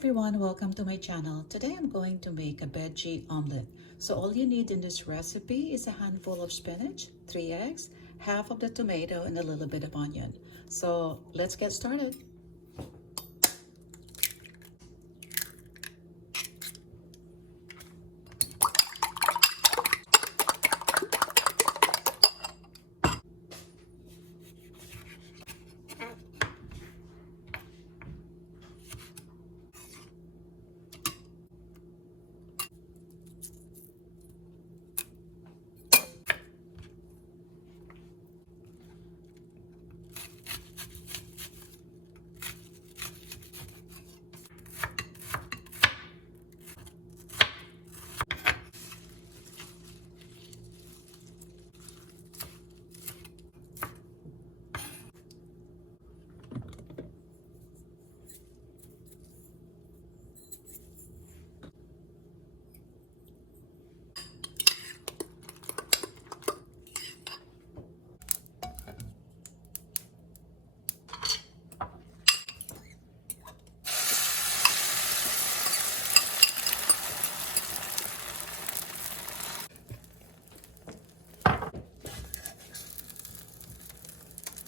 everyone, welcome to my channel. Today I'm going to make a veggie omelette. So all you need in this recipe is a handful of spinach, 3 eggs, half of the tomato, and a little bit of onion. So let's get started.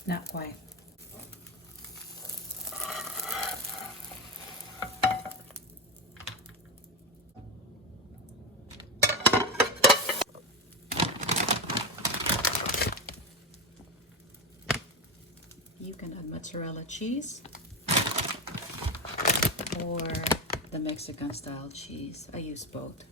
Not quite. You can add mozzarella cheese or the Mexican style cheese. I use both.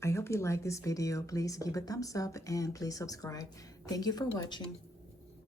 I hope you like this video. Please give a thumbs up and please subscribe. Thank you for watching.